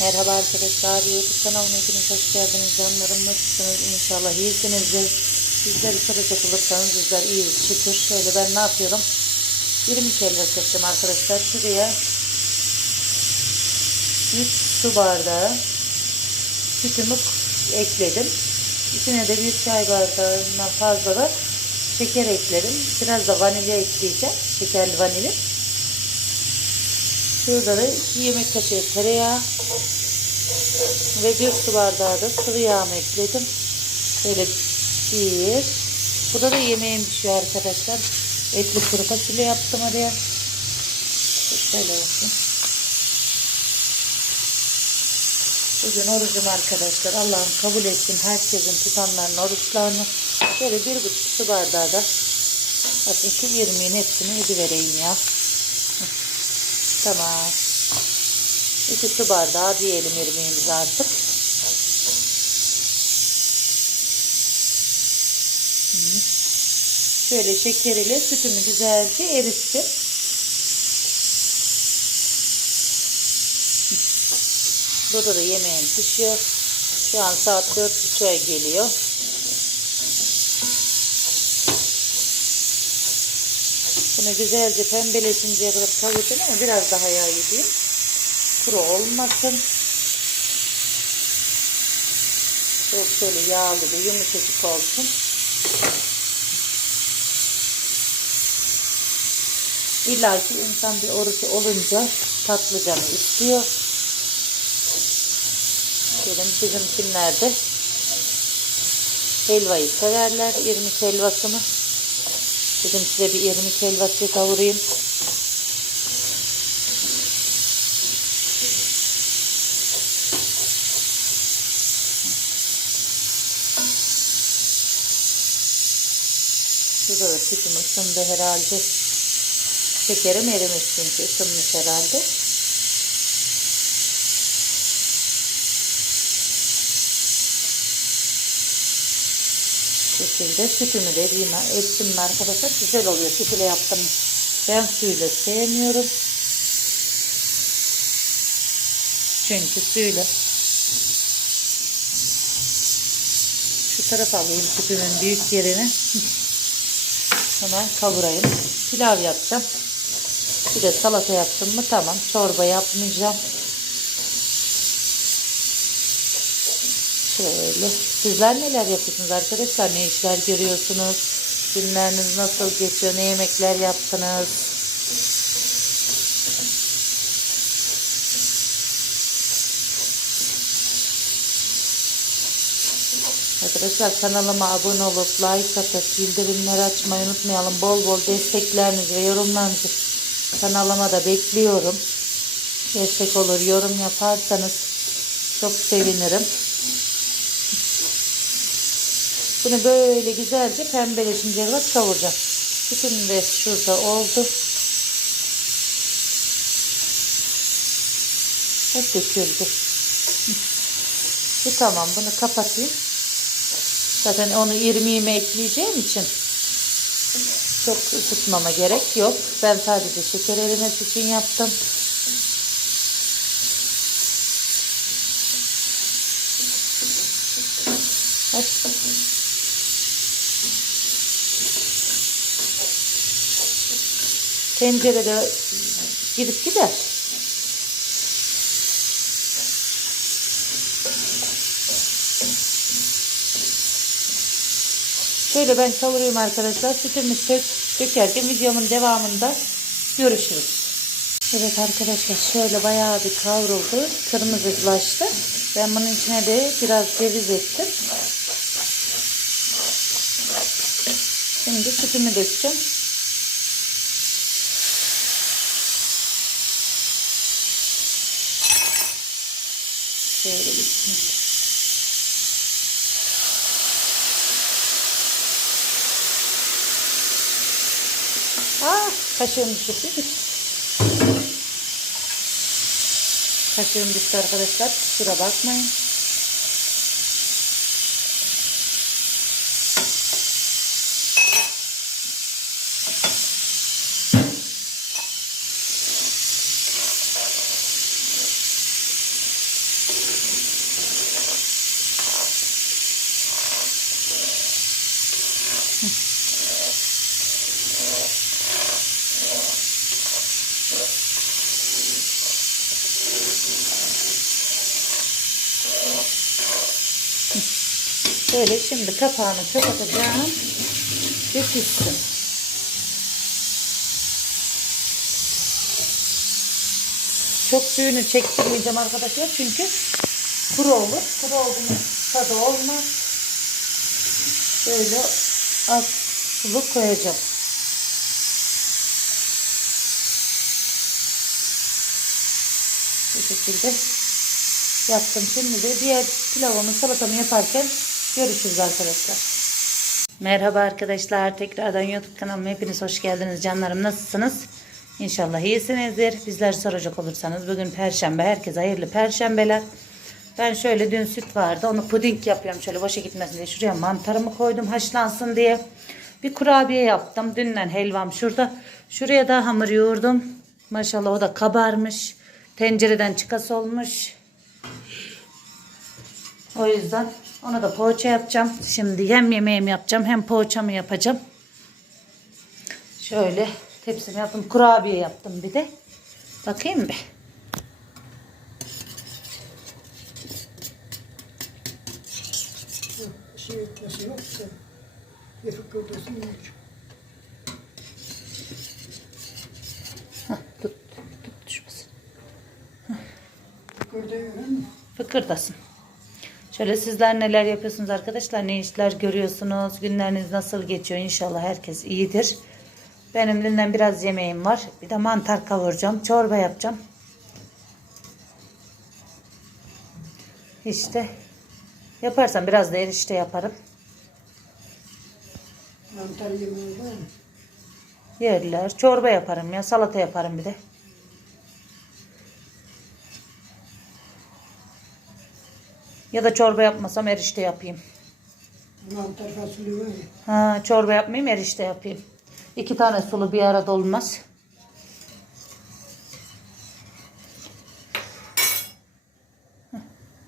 Merhaba arkadaşlar, YouTube kanalıma hepiniz hoş geldiniz. Canlarım nasılsınız? İnşallah iyisinizdir. Bizleri soracak olursanız bizler iyiyiz şükür. Şöyle ben ne yapıyorum? 20 helvas yapacağım arkadaşlar. Şuraya 3 su bardağı sütümü ekledim. İçine de bir çay bardağından fazla da şeker ekledim. Biraz da vanilya ekleyeceğim. Şekerli vanilya. Şurada da 2 yemek kaşığı tereyağı ve bir su bardağı da sıvı yağımı ekledim. Böyle bir. Burada da yemeğim pişiyor arkadaşlar. Etli kuru fasulye yaptım oraya. Şöyle olsun. Bugün orucum arkadaşlar. Allah'ım kabul etsin herkesin tutanların oruçlarını. Böyle bir buçuk su bardağı da bakın şu 20'nin hepsini ödüvereyim ya. Tamam. İki su bardağı diyelim irmiğimizi artık. Hı. Şöyle şeker ile sütümü güzelce erittim. Burada da yemeğim pişiyor. Şu an saat 4.30'a geliyor. Bunu güzelce pembeleşinceye kadar kavuracağım ama biraz daha yağ yediğim. Kuru olmasın. Çok şöyle yağlı bir yumuşacık olsun. İlla ki insan bir oruç olunca tatlıcanı istiyor. Dedim bizim kimlerde helvayı severler. irmik helvasını. Dedim size bir irmik helvası kavurayım. Şurada da sütüm ısındı herhalde. Şekerim erimiş çünkü ısınmış herhalde. Şekilde sütümü de ettim arkadaşlar? Güzel oluyor. Sütüyle yaptım. Ben suyla sevmiyorum. Çünkü suyla şu tarafa alayım sütümün büyük yerini. Hemen kavurayım. Pilav yapacağım bir de salata yaptım mı? Tamam. Çorba yapmayacağım Şöyle. Sizler neler yapıyorsunuz arkadaşlar? Ne işler görüyorsunuz? Günleriniz nasıl geçiyor? Ne yemekler yaptınız? Arkadaşlar kanalıma abone olup like atıp bildirimleri açmayı unutmayalım. Bol bol desteklerinizi ve yorumlarınızı kanalıma da bekliyorum. Destek olur yorum yaparsanız çok sevinirim. Bunu böyle güzelce pembeleşinceye kadar kavuracağım. Bütün de şurada oldu. Hep döküldü. Bu tamam. Bunu kapatayım. Zaten onu irmiğime ekleyeceğim için çok ısıtmama gerek yok. Ben sadece şeker erimesi için yaptım. Hop. Tencerede gidip gider. Şöyle ben kavuruyorum arkadaşlar. Sütümü sök, dökerken videomun devamında görüşürüz. Evet arkadaşlar şöyle bayağı bir kavruldu. Kırmızılaştı. Ben bunun içine de biraz ceviz ettim. Şimdi sütümü dökeceğim. Şöyle bismillah. Ah kaşığım düştü. Kaşığım düştü arkadaşlar. Kusura bakmayın. Böyle şimdi kapağını kapatacağım ve pişsin. Çok suyunu çektirmeyeceğim arkadaşlar çünkü kuru olur. Kuru olduğunu tadı olmaz. Böyle az sulu koyacağım. Bu şekilde yaptım. Şimdi de diğer pilavımı salatamı yaparken görüşürüz arkadaşlar. Merhaba arkadaşlar. Tekrardan YouTube kanalıma hepiniz hoş geldiniz. Canlarım nasılsınız? İnşallah iyisinizdir. Bizler soracak olursanız bugün perşembe. Herkese hayırlı perşembeler. Ben şöyle dün süt vardı. Onu puding yapıyorum. Şöyle boşa gitmesin diye. Şuraya mantarımı koydum haşlansın diye. Bir kurabiye yaptım. Dünden helvam şurada. Şuraya da hamur yoğurdum. Maşallah o da kabarmış. Tencereden çıkası olmuş. O yüzden ona da poğaça yapacağım. Şimdi hem yemeğimi yapacağım hem poğaçamı yapacağım. Şöyle tepsimi yaptım. Kurabiye yaptım bir de. Bakayım bir. şey etmesi fıkırdasın yok. Hah, tut, tut düşmesin. Fıkırdıyor mi? Fıkırdasın. Şöyle sizler neler yapıyorsunuz arkadaşlar? Ne işler görüyorsunuz? Günleriniz nasıl geçiyor? İnşallah herkes iyidir. Benim dünden biraz yemeğim var. Bir de mantar kavuracağım. Çorba yapacağım. İşte yaparsam biraz da erişte yaparım. Mantar yemeği? Yerler. Çorba yaparım ya. Salata yaparım bir de. Ya da çorba yapmasam erişte yapayım. Mantar fasulye var ya. Ha, çorba yapmayayım erişte yapayım. İki tane sulu bir arada olmaz.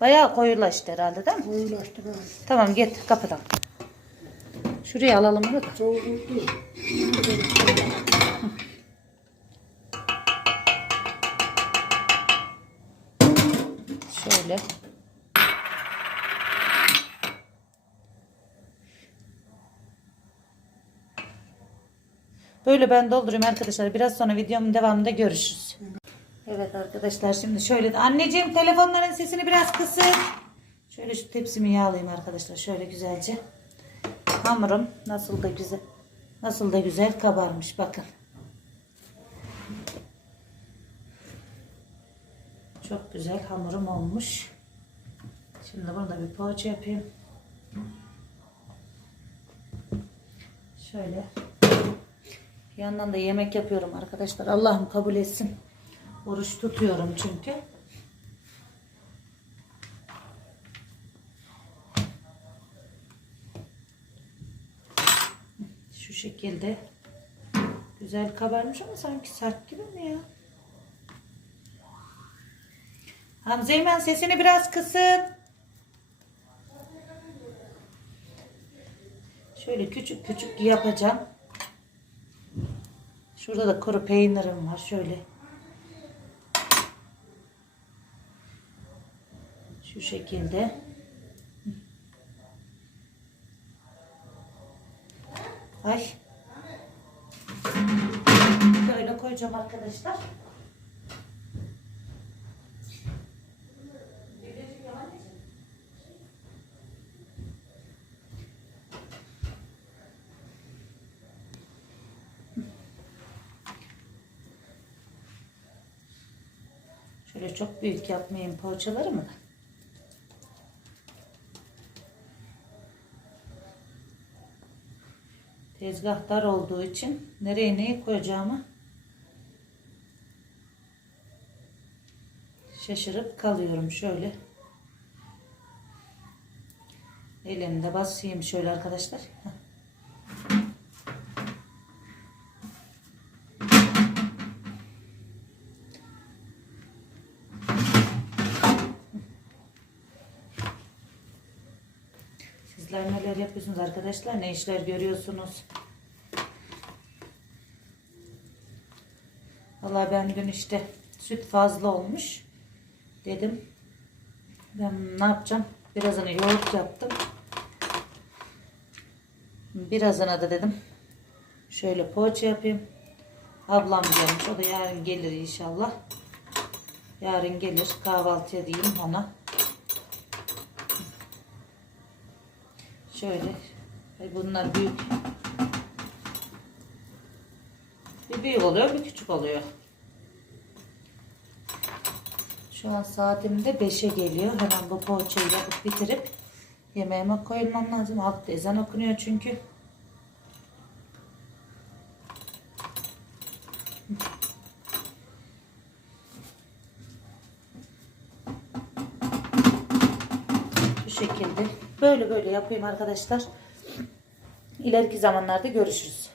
Bayağı koyulaştı herhalde değil mi? Koyulaştı gayet. Tamam git kapıdan. Şuraya alalım bunu da. Şöyle. Böyle ben doldurayım arkadaşlar. Biraz sonra videomun devamında görüşürüz. Evet arkadaşlar şimdi şöyle anneciğim telefonların sesini biraz kısın. Şöyle şu tepsimi yağlayayım arkadaşlar. Şöyle güzelce. Hamurum nasıl da güzel. Nasıl da güzel kabarmış bakın. Çok güzel hamurum olmuş. Şimdi bunu da bir poğaça yapayım. Şöyle. Bir yandan da yemek yapıyorum arkadaşlar. Allah'ım kabul etsin. Oruç tutuyorum çünkü. Şu şekilde. Güzel kabarmış ama sanki sert gibi mi ya? Hamza Eymen sesini biraz kısın. Şöyle küçük küçük yapacağım. Şurada da kuru peynirim var. Şöyle. Şu şekilde. Ay. Böyle koyacağım arkadaşlar. Şöyle çok büyük yapmayayım poğaçalarımı. Tezgah dar olduğu için nereye neyi koyacağımı şaşırıp kalıyorum şöyle. Elimde basayım şöyle arkadaşlar. neler yapıyorsunuz arkadaşlar? Ne işler görüyorsunuz? Vallahi ben dün işte süt fazla olmuş. Dedim ben ne yapacağım? Birazını yoğurt yaptım. Birazına da dedim şöyle poğaça yapayım. Ablam gelmiş. O da yarın gelir inşallah. Yarın gelir. Kahvaltıya diyeyim ona. Şöyle. Bunlar büyük. Bir büyük oluyor, bir küçük oluyor. Şu an saatimde 5'e geliyor. Hemen bu poğaçayı yapıp bitirip yemeğime koyulmam lazım. Altta ezan okunuyor çünkü. Bu şekilde. Böyle böyle yapayım arkadaşlar. İleriki zamanlarda görüşürüz.